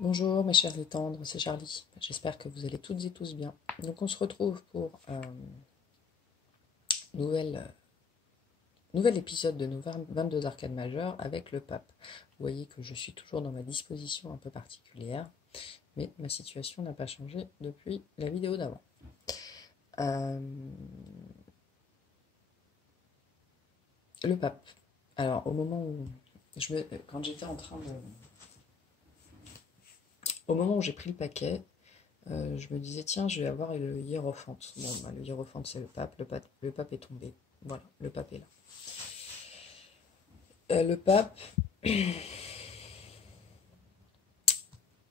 Bonjour mes chers et tendres, c'est Charlie. J'espère que vous allez toutes et tous bien. Donc on se retrouve pour un nouvel épisode de nos 22 arcades majeures avec le pape. Vous voyez que je suis toujours dans ma disposition un peu particulière, mais ma situation n'a pas changé depuis la vidéo d'avant. Le pape. Alors au moment où quand j'étais en train de... Au moment où j'ai pris le paquet, je me disais, tiens, je vais avoir le hiérophante. Bon, bah, le hiérophante, c'est le pape. Le pape est tombé. Voilà, le pape est là. Le pape,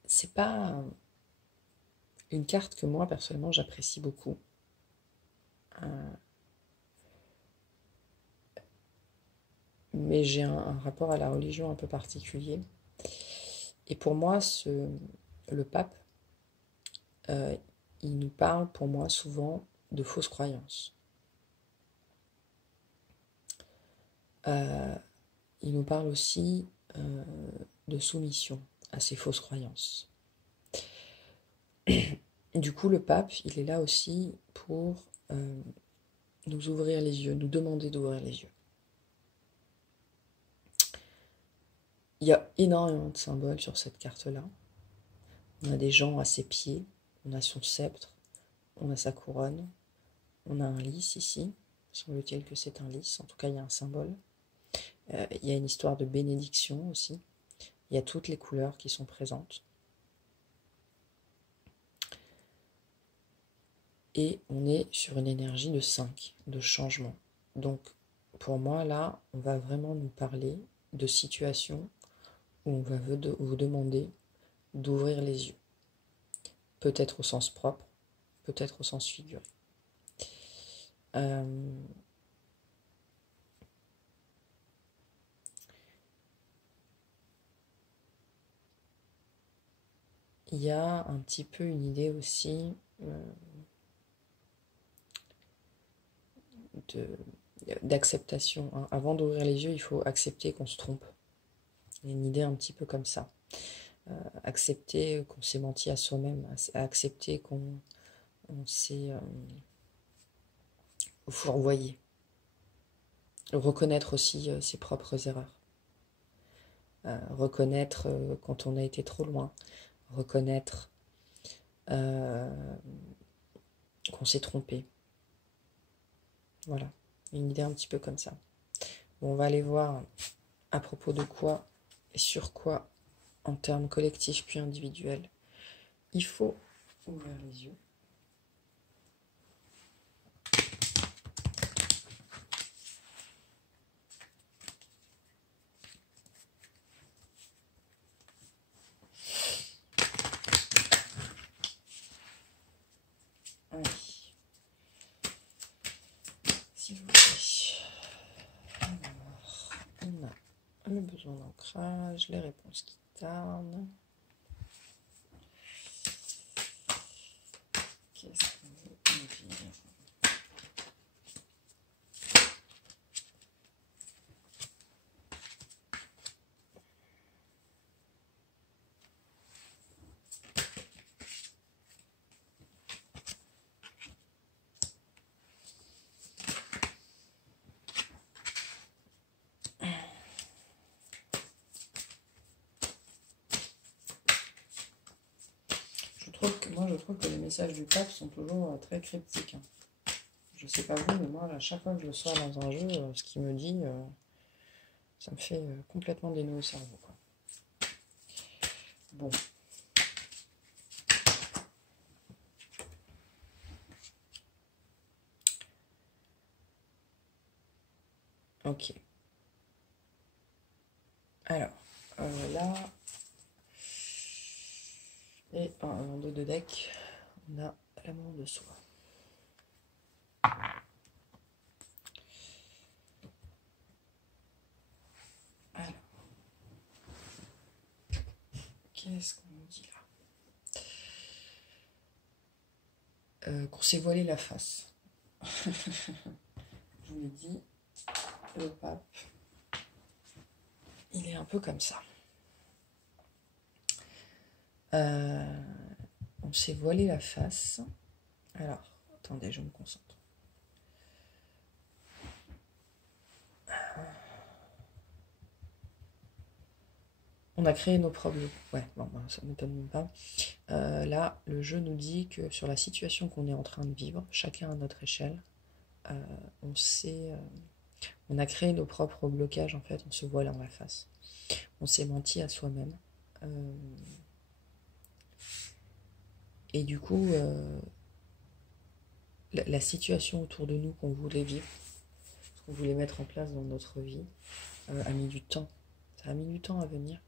c'est pas une carte que moi, personnellement, j'apprécie beaucoup. Mais j'ai un rapport à la religion un peu particulier. Et pour moi, le pape, il nous parle pour moi souvent de fausses croyances. Il nous parle aussi de soumission à ces fausses croyances. Du coup, le pape, il est là aussi pour nous ouvrir les yeux, nous demander d'ouvrir les yeux. Il y a énormément de symboles sur cette carte-là. On a des gens à ses pieds, on a son sceptre, on a sa couronne, on a un lys ici, semble-t-il que c'est un lys, en tout cas il y a un symbole. Il y a une histoire de bénédiction aussi, il y a toutes les couleurs qui sont présentes. Et on est sur une énergie de 5, de changement. Donc pour moi là, on va vraiment nous parler de situations où on va vous demander d'ouvrir les yeux. Peut-être au sens propre, peut-être au sens figuré. Il y a un petit peu une idée aussi d'acceptation. Hein. Avant d'ouvrir les yeux, il faut accepter qu'on se trompe. Il y a une idée un petit peu comme ça. Accepter qu'on s'est menti à soi-même, accepter qu'on s'est fourvoyé. Reconnaître aussi ses propres erreurs. Reconnaître quand on a été trop loin. Reconnaître qu'on s'est trompé. Voilà, une idée un petit peu comme ça. Bon, on va aller voir à propos de quoi et sur quoi, en termes collectifs puis individuels, il faut ouvrir les yeux. Allez. S'il vous plaît. Alors, on a le besoin d'ancrage, les réponses qui tardent. Qu'est-ce qu'on veut nous dire ? Je trouve que les messages du pape sont toujours très cryptiques. Je sais pas vous, mais moi, à chaque fois que je le sors dans un jeu, ce qu'il me dit, ça me fait complètement dénouer le cerveau, quoi. Bon. Ok. Alors, là, et en dos de deck, on a l'amour de soi. Alors, qu'est-ce qu'on nous dit là ? Qu'on s'est voilé la face. Je vous l'ai dit, le pape, il est un peu comme ça. On s'est voilé la face. Alors, attendez, je me concentre. On a créé nos problèmes. Ouais, bon, ça ne m'étonne même pas. Là, le jeu nous dit que sur la situation qu'on est en train de vivre, chacun à notre échelle, on on a créé nos propres blocages en fait, on se voile en la face. On s'est menti à soi-même. Et du coup, la situation autour de nous qu'on voulait vivre, ce qu'on voulait mettre en place dans notre vie, a mis du temps. Ça a mis du temps à venir.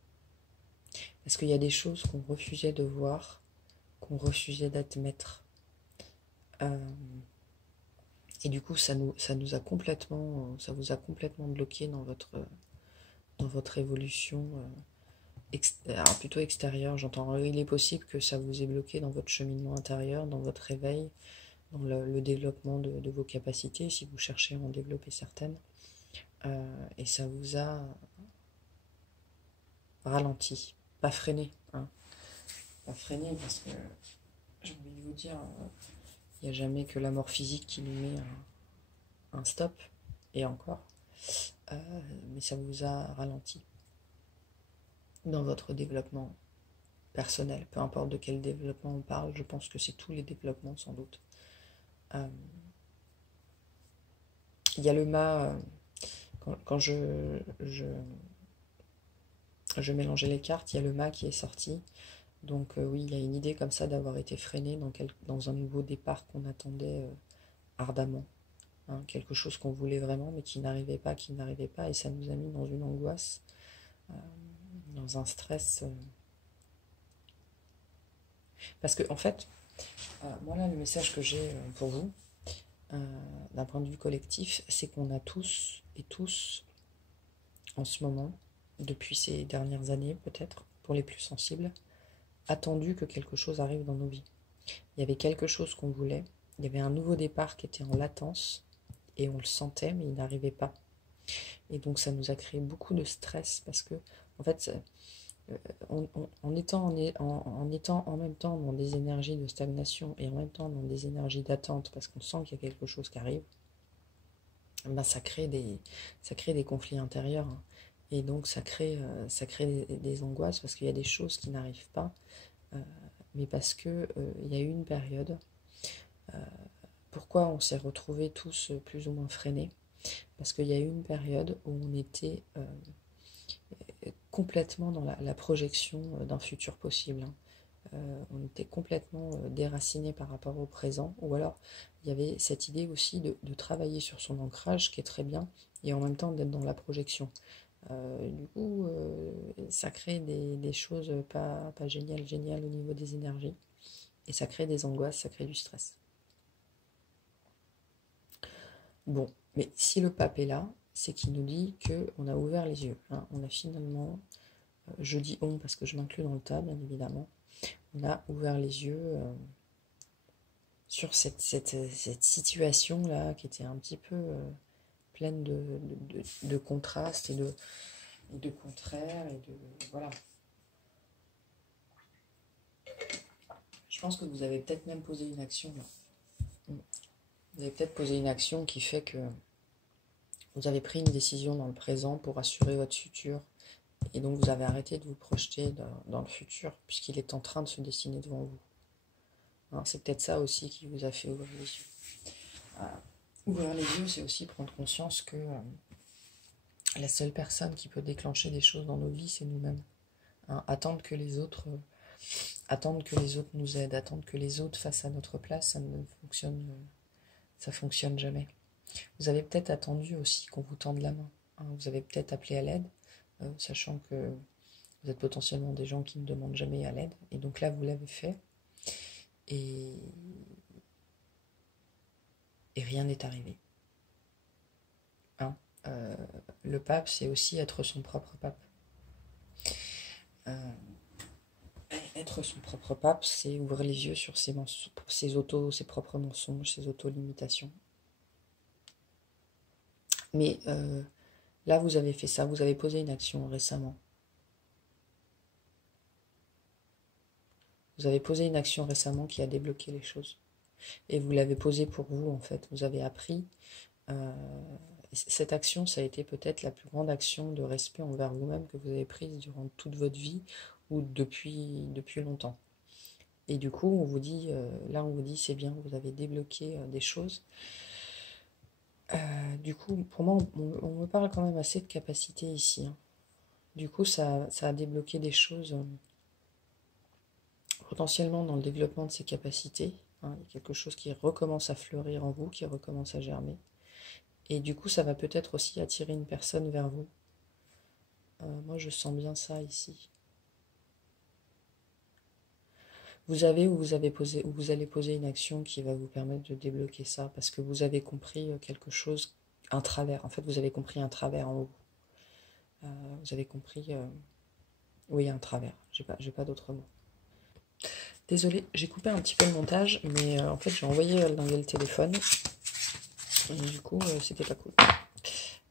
Parce qu'il y a des choses qu'on refusait de voir, qu'on refusait d'admettre. Et du coup, ça vous a complètement bloqué dans votre évolution, alors plutôt extérieure, j'entends. Il est possible que ça vous ait bloqué dans votre cheminement intérieur, dans votre réveil, dans le développement de vos capacités, si vous cherchez à en développer certaines. Et ça vous a ralenti, pas freiné, hein. Pas freiné parce que j'ai envie de vous dire, il n'y a jamais que la mort physique qui nous met un stop, et encore. Mais ça vous a ralenti dans votre développement personnel, peu importe de quel développement on parle, je pense que c'est tous les développements sans doute. Il y a le mât, quand je mélangeais les cartes, il y a le mât qui est sorti. Donc oui, il y a une idée comme ça d'avoir été freiné dans un nouveau départ qu'on attendait ardemment. Hein, quelque chose qu'on voulait vraiment mais qui n'arrivait pas, et ça nous a mis dans une angoisse, dans un stress. Parce que en fait, moi là, le message que j'ai pour vous, d'un point de vue collectif, c'est qu'on a tous et tous, en ce moment, depuis ces dernières années peut-être, pour les plus sensibles, attendu que quelque chose arrive dans nos vies. Il y avait quelque chose qu'on voulait, il y avait un nouveau départ qui était en latence, et on le sentait, mais il n'arrivait pas. Et donc ça nous a créé beaucoup de stress, parce que, en fait, en étant en même temps dans des énergies de stagnation, et en même temps dans des énergies d'attente, parce qu'on sent qu'il y a quelque chose qui arrive, ben ça crée des conflits intérieurs, hein. Et donc ça crée des angoisses, parce qu'il y a des choses qui n'arrivent pas, mais parce que il y a eu une période. Pourquoi on s'est retrouvés tous plus ou moins freinés? Parce qu'il y a eu une période où on était complètement dans la projection d'un futur possible, hein. On était complètement déraciné par rapport au présent, ou alors il y avait cette idée aussi de travailler sur son ancrage, qui est très bien, et en même temps d'être dans la projection. Du coup, ça crée des choses pas géniales au niveau des énergies, et ça crée des angoisses, ça crée du stress. Bon, mais si le pape est là, c'est qu'il nous dit qu'on a ouvert les yeux, hein. On a finalement, je dis on parce que je m'inclus dans le tas, bien évidemment, on a ouvert les yeux sur cette situation-là qui était un petit peu pleine de contrastes et de contraires, et de... Voilà. Je pense que vous avez peut-être même posé une action, là. Vous avez peut-être posé une action qui fait que vous avez pris une décision dans le présent pour assurer votre futur. Et donc vous avez arrêté de vous projeter dans le futur, puisqu'il est en train de se dessiner devant vous. Hein, c'est peut-être ça aussi qui vous a fait ouvrir les yeux. Ouvrir les yeux, c'est aussi prendre conscience que la seule personne qui peut déclencher des choses dans nos vies, c'est nous-mêmes. Hein, attendre que les autres nous aident, attendre que les autres fassent à notre place, ça fonctionne jamais. Vous avez peut-être attendu aussi qu'on vous tende la main, hein. Vous avez peut-être appelé à l'aide, sachant que vous êtes potentiellement des gens qui ne demandent jamais à l'aide, et donc là vous l'avez fait, et rien n'est arrivé. Hein, le pape, c'est aussi être son propre pape. Être son propre pape, c'est ouvrir les yeux sur ses propres mensonges, ses auto-limitations. Mais là, vous avez fait ça, vous avez posé une action récemment. Vous avez posé une action récemment qui a débloqué les choses. Et vous l'avez posée pour vous, en fait. Vous avez appris. Cette action, ça a été peut-être la plus grande action de respect envers vous-même que vous avez prise durant toute votre vie ou depuis longtemps. Et du coup, on vous dit, là, on vous dit, c'est bien, vous avez débloqué des choses. Du coup, pour moi, on me parle quand même assez de capacité ici. Hein. Du coup, ça a débloqué des choses potentiellement dans le développement de ses capacités. Hein. Il y a quelque chose qui recommence à fleurir en vous, qui recommence à germer. Et du coup, ça va peut-être aussi attirer une personne vers vous. Moi, je sens bien ça ici. Vous avez ou vous allez poser une action qui va vous permettre de débloquer ça, parce que vous avez compris quelque chose, un travers. En fait, vous avez compris un travers en vous. Vous avez compris, oui, un travers. J'ai pas d'autre mot. Désolée, j'ai coupé un petit peu le montage, mais en fait, j'ai envoyé le téléphone. Et du coup, c'était pas cool.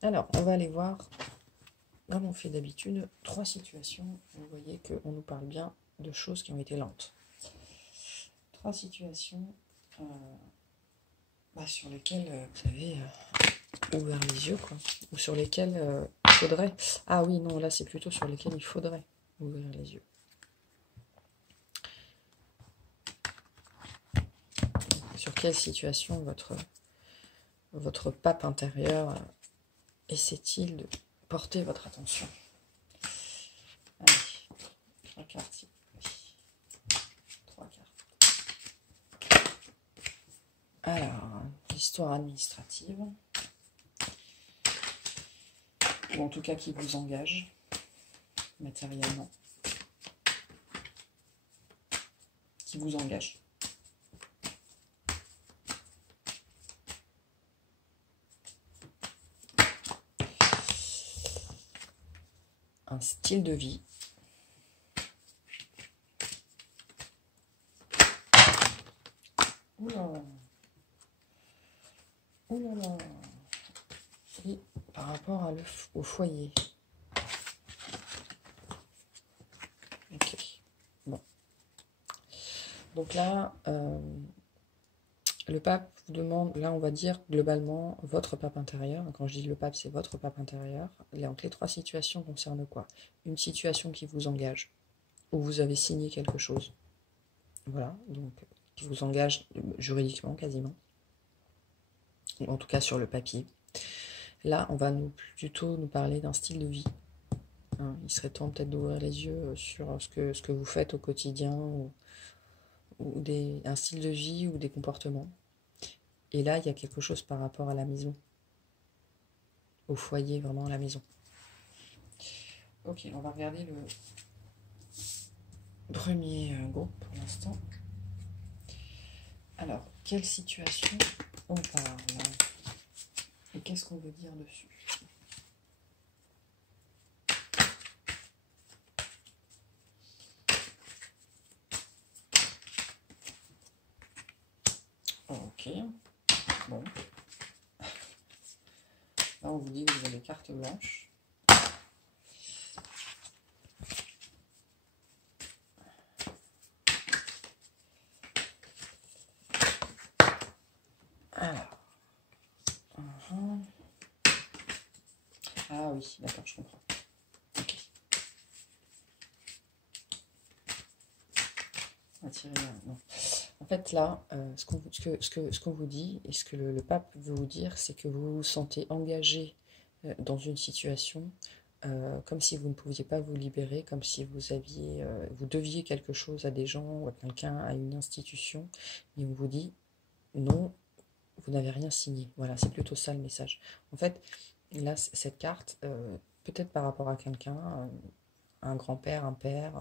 Alors, on va aller voir, comme on fait d'habitude, 3 situations. Vous voyez qu'on nous parle bien de choses qui ont été lentes. 3 situations sur lesquelles vous avez ouvert les yeux, quoi. Ou sur lesquelles il faudrait... Ah oui, non, là, c'est plutôt sur lesquelles il faudrait ouvrir les yeux. Sur quelle situation votre pape intérieur essaie-t-il de porter votre attention? Allez, 3 cartes. 3 cartes. Alors, l'histoire administrative, ou en tout cas qui vous engage matériellement, qui vous engage. Un style de vie. Oula. Oulala. Et par rapport au foyer. Ok. Bon. Donc là, le pape vous demande, là on va dire globalement, votre pape intérieur. Quand je dis le pape, c'est votre pape intérieur. Donc les 3 situations concernent quoi? Une situation qui vous engage, où vous avez signé quelque chose. Voilà, donc qui vous engage juridiquement quasiment. En tout cas sur le papier. Là, on va plutôt nous parler d'un style de vie. Hein, il serait temps peut-être d'ouvrir les yeux sur ce que vous faites au quotidien, ou un style de vie ou des comportements. Et là, il y a quelque chose par rapport à la maison. Au foyer, vraiment à la maison. Ok, on va regarder le premier groupe pour l'instant. Alors, quelle situation on parle? Et qu'est-ce qu'on veut dire dessus? Ok, bon. Là, on vous dit que vous avez carte blanche. Alors. Ah oui, d'accord, je comprends. Ok. Non. En fait, là, ce qu'on vous dit, et ce que le pape veut vous dire, c'est que vous vous sentez engagé dans une situation comme si vous ne pouviez pas vous libérer, comme si vous deviez quelque chose à des gens, ou à quelqu'un, à une institution, et on vous dit non, vous n'avez rien signé. Voilà, c'est plutôt ça le message. En fait, là, cette carte, peut-être par rapport à quelqu'un, un grand-père, un père,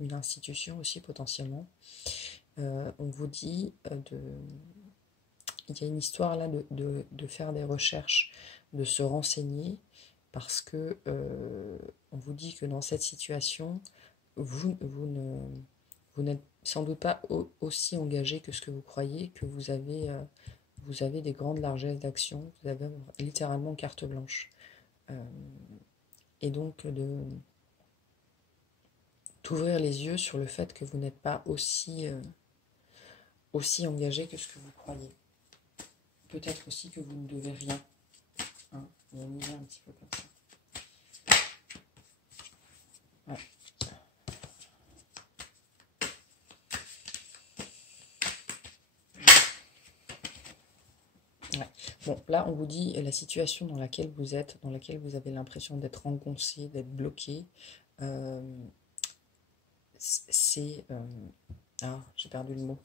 une institution aussi potentiellement, on vous dit il y a une histoire là de faire des recherches, de se renseigner, parce que on vous dit que dans cette situation, vous n'êtes sans doute pas aussi engagé que ce que vous croyez, que vous avez des grandes largesses d'action, vous avez littéralement carte blanche. Et donc, t'ouvrir les yeux sur le fait que vous n'êtes pas aussi engagé que ce que vous croyez. Peut-être aussi que vous ne devez rien. Hein, on va miser un petit peu comme ça. Ouais. Ouais. Bon, là, on vous dit la situation dans laquelle vous êtes, dans laquelle vous avez l'impression d'être engoncé, d'être bloqué, c'est... ah, j'ai perdu le mot.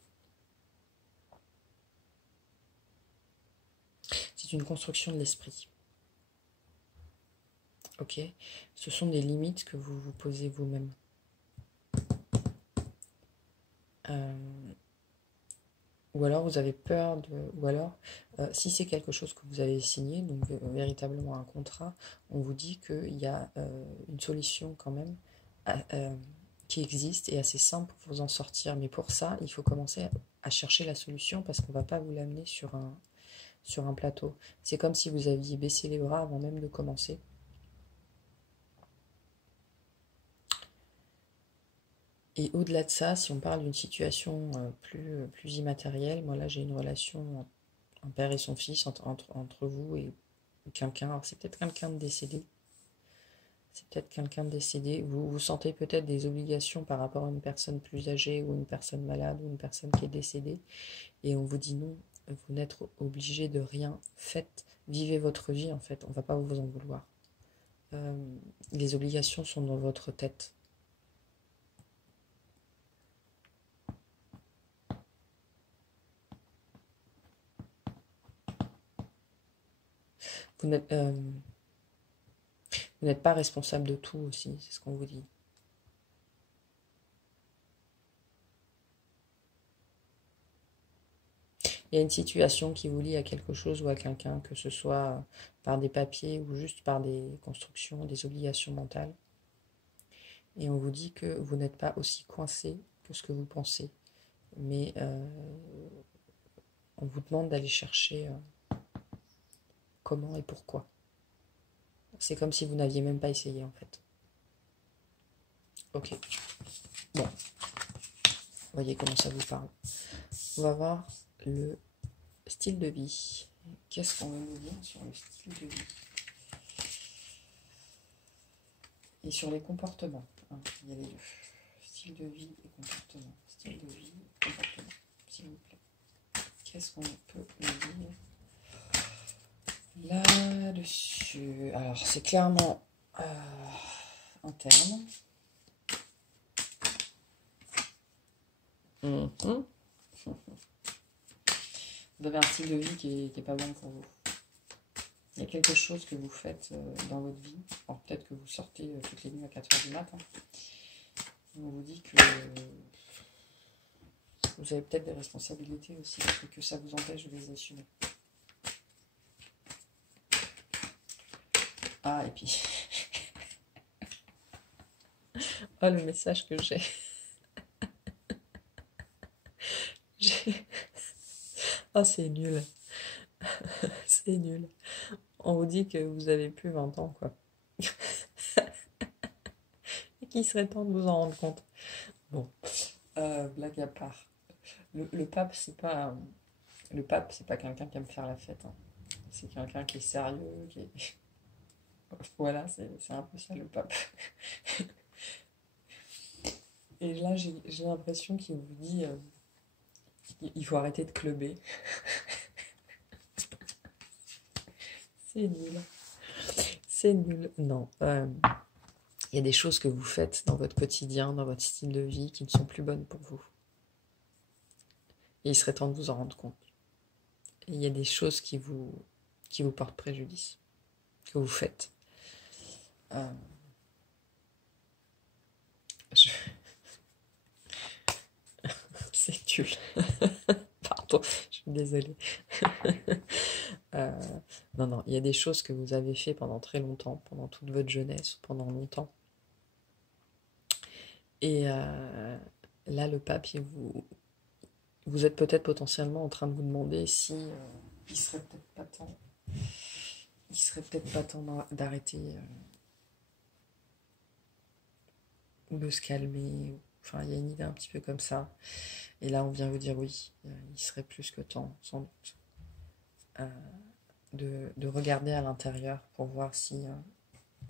C'est une construction de l'esprit. Ok? Ce sont des limites que vous vous posez vous-même. Ou alors vous avez peur de... Ou alors, si c'est quelque chose que vous avez signé, donc véritablement un contrat, on vous dit qu'il y a une solution quand même qui existe et assez simple pour vous en sortir. Mais pour ça, il faut commencer à chercher la solution parce qu'on ne va pas vous l'amener sur un plateau. C'est comme si vous aviez baissé les bras avant même de commencer. Et au-delà de ça, si on parle d'une situation plus immatérielle, moi là j'ai une relation, un père et son fils, entre vous et quelqu'un. Alors c'est peut-être quelqu'un de décédé. C'est peut-être quelqu'un de décédé. Vous sentez peut-être des obligations par rapport à une personne plus âgée ou une personne malade ou une personne qui est décédée. Et on vous dit non, vous n'êtes obligé de rien. Faites, vivez votre vie en fait. On ne va pas vous en vouloir. Les obligations sont dans votre tête. Vous n'êtes pas responsable de tout aussi, c'est ce qu'on vous dit. Il y a une situation qui vous lie à quelque chose ou à quelqu'un, que ce soit par des papiers ou juste par des constructions, des obligations mentales. Et on vous dit que vous n'êtes pas aussi coincé que ce que vous pensez. Mais on vous demande d'aller chercher comment et pourquoi. C'est comme si vous n'aviez même pas essayé en fait. Ok. Bon. Voyez comment ça vous parle. On va voir le style de vie. Qu'est-ce qu'on veut nous dire sur le style de vie? Et sur les comportements. Hein, il y a les deux. Style de vie et comportement. Style de vie et comportement. S'il vous plaît. Qu'est-ce qu'on peut nous dire là-dessus? Alors, c'est clairement interne. Vous avez un style de vie qui est pas bon pour vous. Il y a quelque chose que vous faites dans votre vie. Alors, peut-être que vous sortez toutes les nuits à 4h du matin. On vous dit que vous avez peut-être des responsabilités aussi et que ça vous empêche de les assumer. Ah, et puis... oh, le message que j'ai. Oh, c'est nul. C'est nul. On vous dit que vous avez plus 20 ans, quoi. Et qu'il serait temps de vous en rendre compte. Bon, blague à part. Le pape, c'est pas... Le pape, c'est pas quelqu'un qui aime faire la fête. Hein. C'est quelqu'un qui est sérieux, qui est... Voilà, c'est un peu ça, le pape. Et là, j'ai l'impression qu'il vous dit... il faut arrêter de clubber. C'est nul. C'est nul. Non. Il y a des choses que vous faites dans votre quotidien, dans votre style de vie, qui ne sont plus bonnes pour vous. Et il serait temps de vous en rendre compte. Et il y a des choses qui vous portent préjudice, que vous faites. C'est nul. Pardon, je suis désolée. Non, il y a des choses que vous avez fait pendant très longtemps, pendant toute votre jeunesse, pendant longtemps. Et là, le pape, vous êtes peut-être potentiellement en train de vous demander si il serait peut-être pas temps d'arrêter ou de se calmer. Enfin, il y a une idée un petit peu comme ça. Et là, on vient vous dire oui, il serait plus que temps, sans doute, de regarder à l'intérieur pour voir si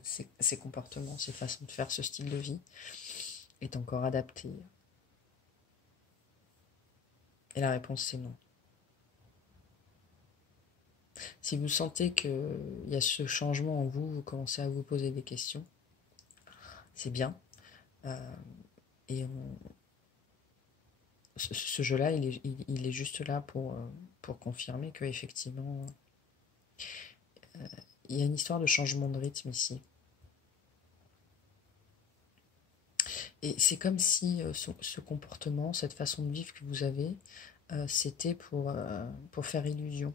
ces comportements, ces façons de faire, ce style de vie est encore adapté. Et la réponse, c'est non. Si vous sentez qu'il y a ce changement en vous, vous commencez à vous poser des questions, c'est bien. Et ce jeu-là, il est juste là pour confirmer qu'effectivement, il y a une histoire de changement de rythme ici. Et c'est comme si ce comportement, cette façon de vivre que vous avez, c'était pour faire illusion.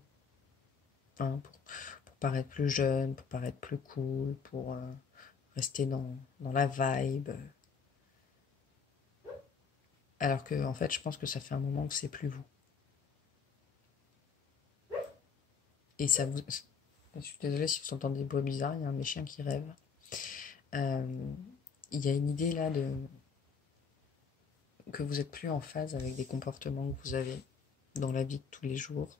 Hein, pour paraître plus jeune, pour paraître plus cool, pour rester dans la vibe. Alors que, en fait, je pense que ça fait un moment que c'est plus vous. Et ça vous... Je suis désolée si vous entendez des bruits bizarres, il y a un de mes chiens qui rêve. Il y a une idée là que vous n'êtes plus en phase avec des comportements que vous avez dans la vie de tous les jours,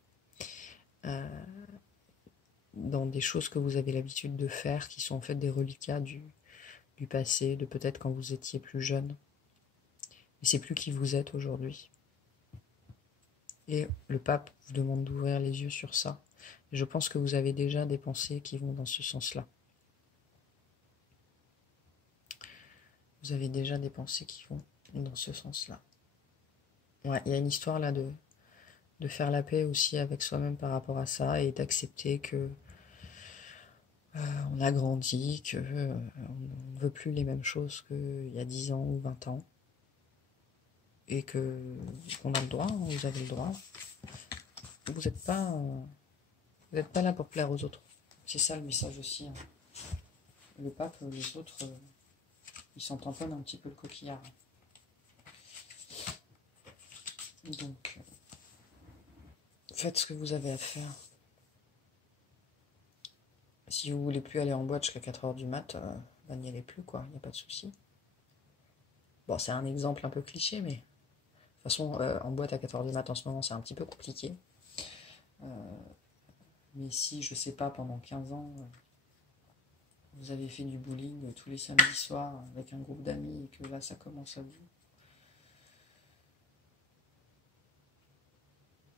dans des choses que vous avez l'habitude de faire qui sont en fait des reliquats du passé, de peut-être quand vous étiez plus jeune. Mais c'est plus qui vous êtes aujourd'hui. Et le pape vous demande d'ouvrir les yeux sur ça. Et je pense que vous avez déjà des pensées qui vont dans ce sens-là. Vous avez déjà des pensées qui vont dans ce sens-là. Ouais, il y a une histoire là de faire la paix aussi avec soi-même par rapport à ça et d'accepter que on a grandi, qu'on ne veut plus les mêmes choses qu'il y a 10 ans ou 20 ans. Et qu'on a le droit, hein, vous avez le droit. Vous n'êtes pas là pour plaire aux autres. C'est ça le message aussi. Hein. Le pape, les autres, ils s'en tamponnent un petit peu le coquillard. Donc, faites ce que vous avez à faire. Si vous voulez plus aller en boîte jusqu'à 4h du mat, n'y allez plus, quoi. Il n'y a pas de souci. Bon, c'est un exemple un peu cliché, mais... De toute façon, en boîte à 4h du mat en ce moment, c'est un petit peu compliqué. Mais si, je sais pas, pendant 15 ans, vous avez fait du bowling tous les samedis soirs avec un groupe d'amis et que là, ça commence à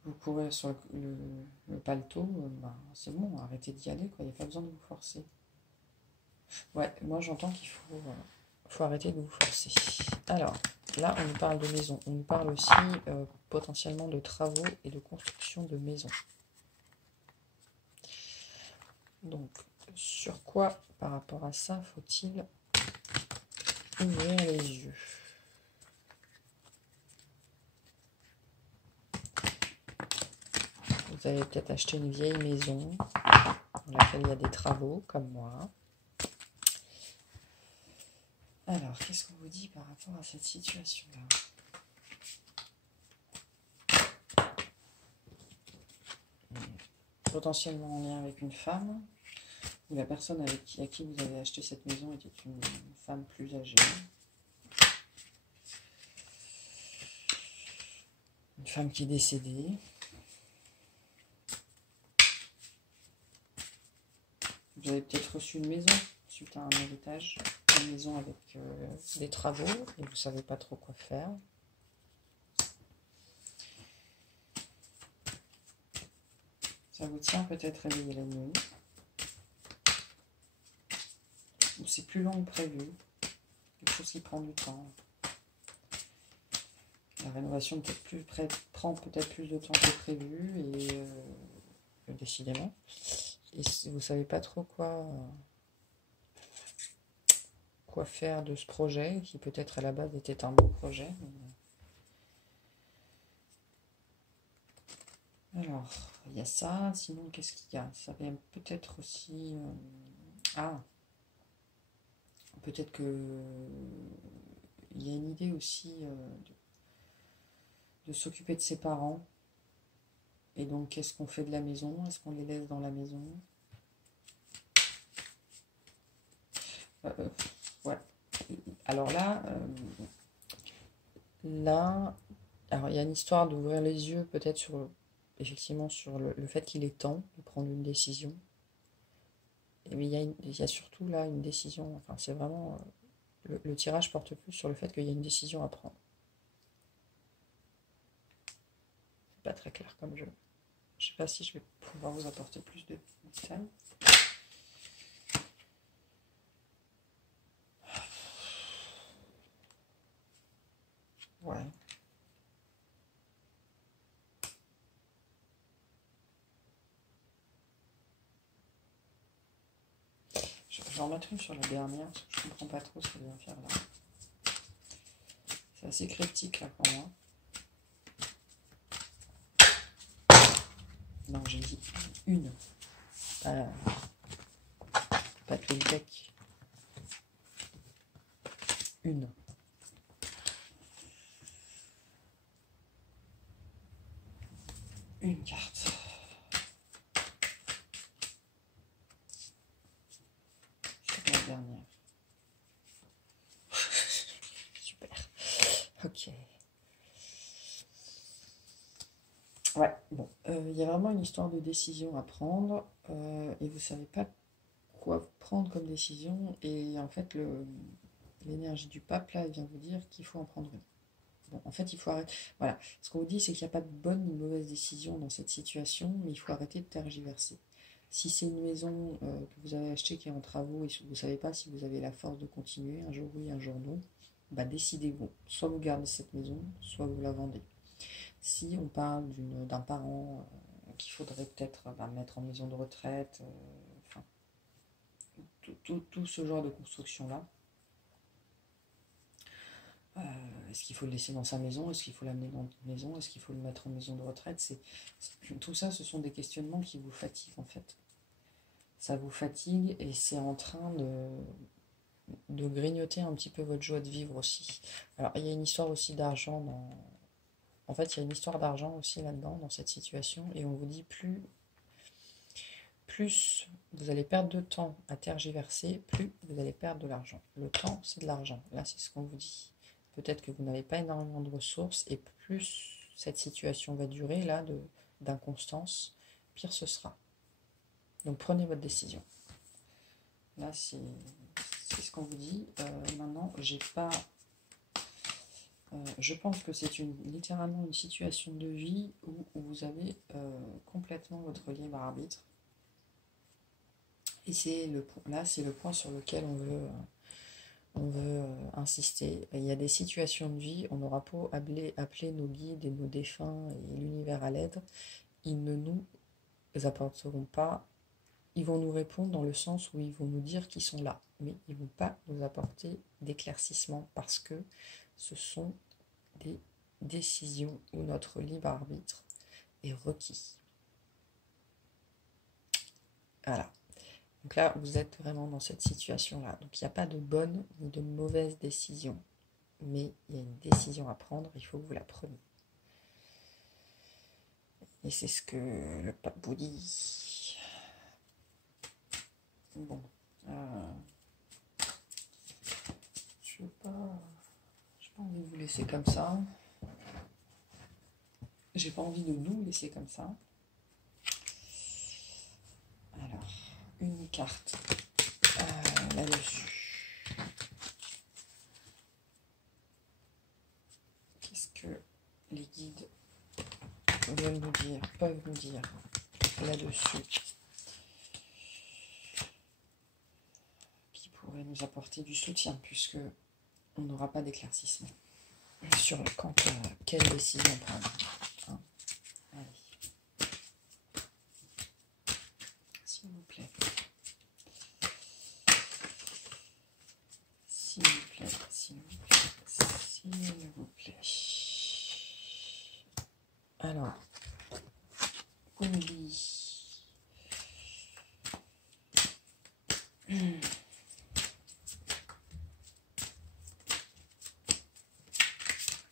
vous courir sur le paletot, c'est bon, arrêtez d'y aller, quoi. Il n'y a pas besoin de vous forcer. Ouais, moi j'entends qu'il faut arrêter de vous forcer. Alors, là, on nous parle de maison. On nous parle aussi potentiellement de travaux et de construction de maisons. Donc, sur quoi, par rapport à ça, faut-il ouvrir les yeux? Vous avez peut-être acheté une vieille maison dans laquelle il y a des travaux, comme moi. Alors, qu'est-ce qu'on vous dit par rapport à cette situation-là? Potentiellement en lien avec une femme, ou la personne à qui vous avez acheté cette maison était une femme plus âgée. Une femme qui est décédée. Vous avez peut-être reçu une maison suite à un héritage, une maison avec des travaux, et vous ne savez pas trop quoi faire. Ça vous tient peut-être réveiller la nuit. Ou c'est plus long que prévu. Quelque chose qui prend du temps. La rénovation prend peut-être plus de temps que prévu, et décidément. Et vous ne savez pas trop quoi faire de ce projet, qui peut-être à la base était un beau projet. Alors, il y a ça. Sinon, qu'est-ce qu'il y a? Ça vient peut-être aussi... peut-être que il y a une idée aussi de s'occuper de ses parents. Et donc, qu'est-ce qu'on fait de la maison? Est-ce qu'on les laisse dans la maison? Ouais. Alors là, alors il y a une histoire d'ouvrir les yeux peut-être effectivement sur le fait qu'il est temps de prendre une décision. Mais il y a surtout là une décision, enfin c'est vraiment, le tirage porte plus sur le fait qu'il y a une décision à prendre. C'est pas très clair comme jeu. Je sais pas si je vais pouvoir vous apporter plus de détails. Ouais. Je vais en mettre une sur la dernière, parce que je comprends pas trop ce qu'elle vient faire là. C'est assez cryptique là pour moi. Non, j'ai dit une. Pas tout le deck. Une. Une carte. C'est la dernière. Super. Ok. Ouais, bon. Il y a vraiment une histoire de décision à prendre. Et vous savez pas quoi prendre comme décision. Et en fait, l'énergie du pape, là, elle vient vous dire qu'il faut en prendre une. Bon, en fait, il faut arrêter. Voilà. Ce qu'on vous dit, c'est qu'il n'y a pas de bonne ni de mauvaise décision dans cette situation, mais il faut arrêter de tergiverser. Si c'est une maison que vous avez achetée qui est en travaux et vous ne savez pas si vous avez la force de continuer, un jour oui, un jour non, bah décidez-vous. Soit vous gardez cette maison, soit vous la vendez. Si on parle d'un parent qu'il faudrait peut-être mettre en maison de retraite, enfin, tout ce genre de construction-là, est-ce qu'il faut le laisser dans sa maison? Est-ce qu'il faut l'amener dans une maison? Est-ce qu'il faut le mettre en maison de retraite? Tout ça, ce sont des questionnements qui vous fatiguent en fait. Ça vous fatigue et c'est en train de grignoter un petit peu votre joie de vivre aussi. Alors, il y a une histoire aussi d'argent En fait, il y a une histoire d'argent aussi là-dedans, dans cette situation, et on vous dit plus vous allez perdre de temps à tergiverser, plus vous allez perdre de l'argent. Le temps, c'est de l'argent. Là, c'est ce qu'on vous dit. Peut-être que vous n'avez pas énormément de ressources, et plus cette situation va durer, là, d'inconstance, pire ce sera. Donc prenez votre décision. Là, c'est ce qu'on vous dit. Maintenant, j'ai pas... je pense que c'est littéralement une situation de vie où vous avez complètement votre libre arbitre. Et c'est le point sur lequel on veut insister. Il y a des situations de vie, on aura beau appeler nos guides et nos défunts et l'univers à l'aide, ils ne nous apporteront pas, ils vont nous répondre dans le sens où ils vont nous dire qu'ils sont là, mais ils ne vont pas nous apporter d'éclaircissement parce que ce sont des décisions où notre libre arbitre est requis. Voilà. Donc là, vous êtes vraiment dans cette situation-là. Donc il n'y a pas de bonne ni de mauvaise décision. Mais il y a une décision à prendre, il faut que vous la preniez. Et c'est ce que le pape vous dit. Bon. Je n'ai pas envie de vous laisser comme ça. J'ai pas envie de nous laisser comme ça. Alors, une carte là-dessus. Qu'est-ce que les guides peuvent nous dire là-dessus, qui pourrait nous apporter du soutien, puisque on n'aura pas d'éclaircissement sur quelle décision prendre. Hein. Allez. S'il vous plaît. S'il vous plaît, s'il vous plaît, s'il vous plaît. Alors, oublie.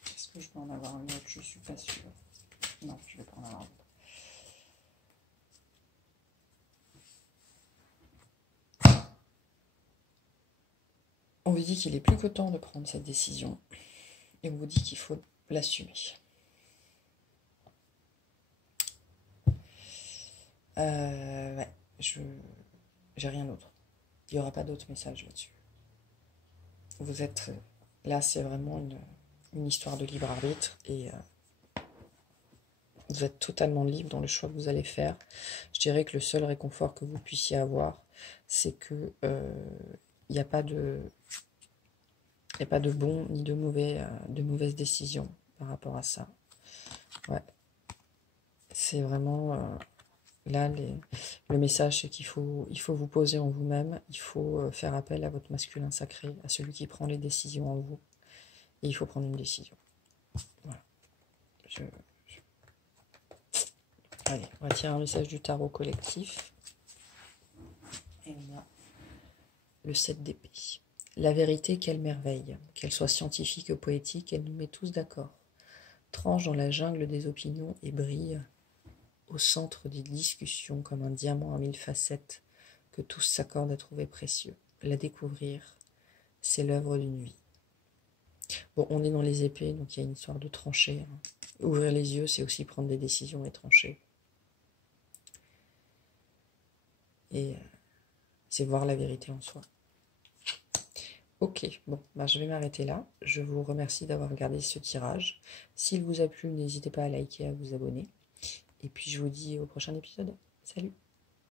Est-ce que je peux en avoir une autre? Je suis pas sûre. Non, je vais pas en avoir une autre. On vous dit qu'il est plus que temps de prendre cette décision. Et on vous dit qu'il faut l'assumer. Ouais, j'ai rien d'autre. Il n'y aura pas d'autres messages là-dessus. Vous êtes... Là, c'est vraiment une histoire de libre arbitre et vous êtes totalement libre dans le choix que vous allez faire. Je dirais que le seul réconfort que vous puissiez avoir, c'est que il n'y a pas de bon ni de mauvaises décisions par rapport à ça. Ouais. C'est vraiment... là, le message, c'est qu'il faut vous poser en vous-même, il faut faire appel à votre masculin sacré, à celui qui prend les décisions en vous. Et il faut prendre une décision. Voilà. Allez, on va tirer un message du tarot collectif. Et on a le 7 d'épée. La vérité, quelle merveille. Qu'elle soit scientifique ou poétique, elle nous met tous d'accord. Tranche dans la jungle des opinions et brille au centre des discussions comme un diamant à 1000 facettes que tous s'accordent à trouver précieux. La découvrir, c'est l'œuvre d'une vie. Bon, on est dans les épées, donc il y a une histoire de trancher. Hein. Ouvrir les yeux, c'est aussi prendre des décisions et trancher. Et c'est voir la vérité en soi. Ok, bon, bah, je vais m'arrêter là. Je vous remercie d'avoir regardé ce tirage. S'il vous a plu, n'hésitez pas à liker, à vous abonner. Et puis je vous dis au prochain épisode. Salut!